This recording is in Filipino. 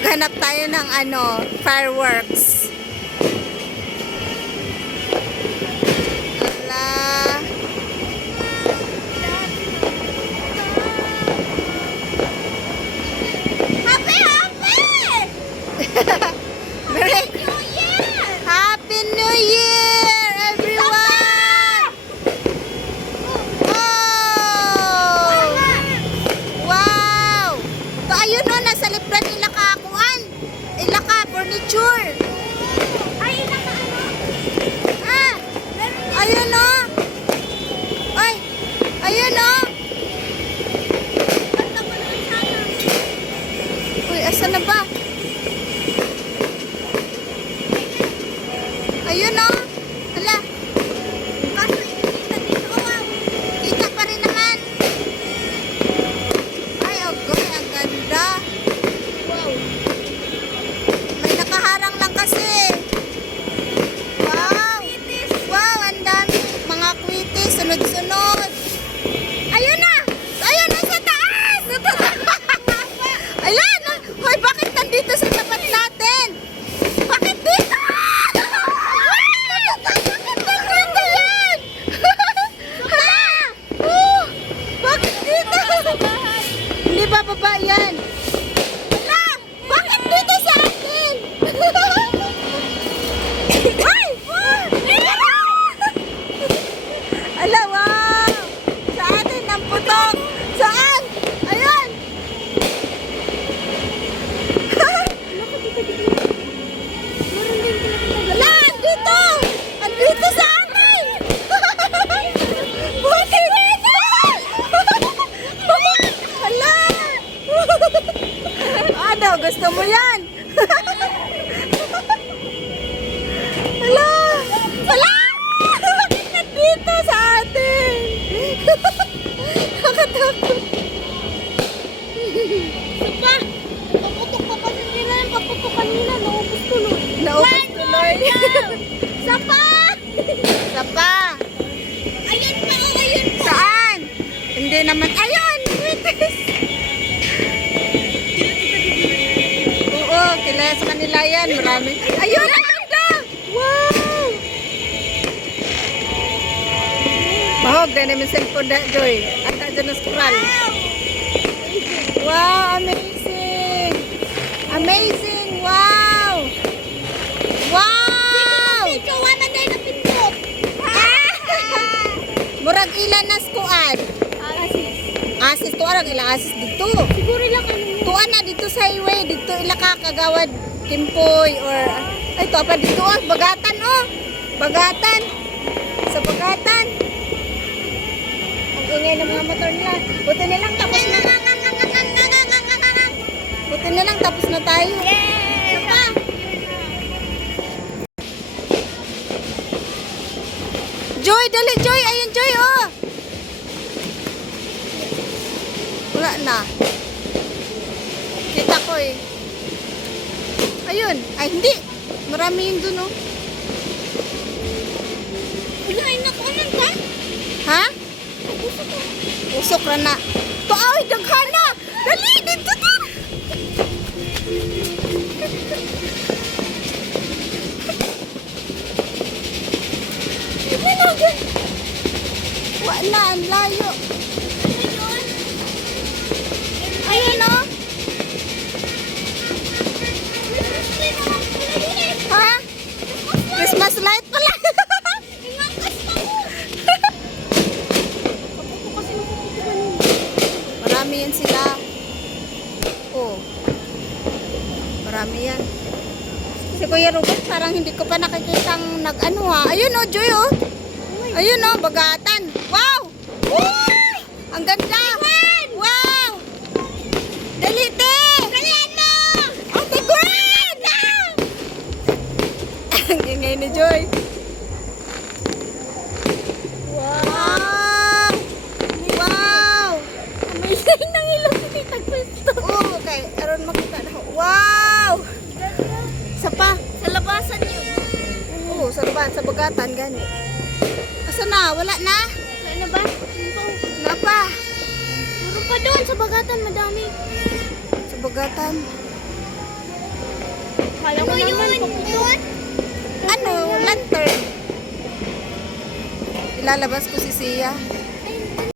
Maghanap tayo ng fireworks. Ala. Happy, happy! Merry New Year! Happy New Year, everyone! Oh! Wow! To ayun no, nasa libran nila kakuan. Ilaka furniture. Ay, naka ano? Ah! Ayun no. Ay! Ayun no. Basta ko naman sana. Uy, asan na ba? Ayun no. Hala, Kaso hindi na dito, wow. kita pa rin naman. Ay, okay, ang ganda. Wow. May nakaharang lang kasi. Wow! Wow, ang dami. Mga kwitis, sunod-sunod. Ayun na! Ayun na sa taas! Ayan! Hoy, bakit nandito sa tapat natin? Bakit dito? Bakit nandito yan? Hala! Bakit dito? Hindi ba baba yan? Hala! Bakit dito sa atin? Ay! Ala, wow! Sa atin ang putok! Saan? Ayan! Ala, dito! Andito sa atin! Buti dito! Ala! Ano, gusto mo yan? Ala! Ala! Bakit nandito sa atin? Nakatakot. Pa, paputok pa kasi nila yung paputok kanina. Naubos tuloy. Naubos tuloy. Sapa! Sapa. Ayun pa, oh, ayun pa. Saan? Hindi naman. Ayun! Kwitis! Oo, kilala sa kanila yan. Marami. Ayun! Ang ganda! Wow! Mahog na namin cellphone na, Joy. At dyan na scroll. Wow! Amazing! Amazing! Wow! Wow! Ikaw, wala na yung napindot. Murag ilan na skuan. Asis to arang ilang asis dito. Siguro lang ano. Tuan na dito sa highway, dito ila ka kagawad Kimpoy or ay to pa dito oh, Bagatan oh. Bagatan. Sa Bagatan. Ang ingay ng mga motor nila. Buti na lang tapos na. Buti na lang tapos na tayo. Yay! Sapa. Joy, dali Joy, ayun Joy oh. Wala na. Kita ko eh. Ayun. Ay, hindi. Marami yun dun, oh. Wala, ay nakunan ka? Ha? Usok na na. To, ay, daghana. Dali, dito to. Wala, ang layo. Ayun, oh. Ha? Christmas light pala. Marami yan sila. Oh. Marami yan. Si Kuya Robert parang hindi ko pa nakikitang nag-ano ha. Ayun oh, Joy oh. Ayun oh, Bagatan. Wow! Woo! Ang ganda! Wow! Dalite! Kalian mo! Oh my God! Ang ingay ni Joy. Wow! Wow! Amazing ng ilong ni Tagpusto. Oh, okay. Aron makita na. Wow! Sapa. Sa labasan yun. Oo, sa laban, sa Bagatan, gani. Asa na? Wala na? Wala na ba? Wala pa. Meron pa doon sa Bagatan, madami. Sa Bagatan. Kala ko naman paputok. Ano, lantern. Ilalabas ko si Sia.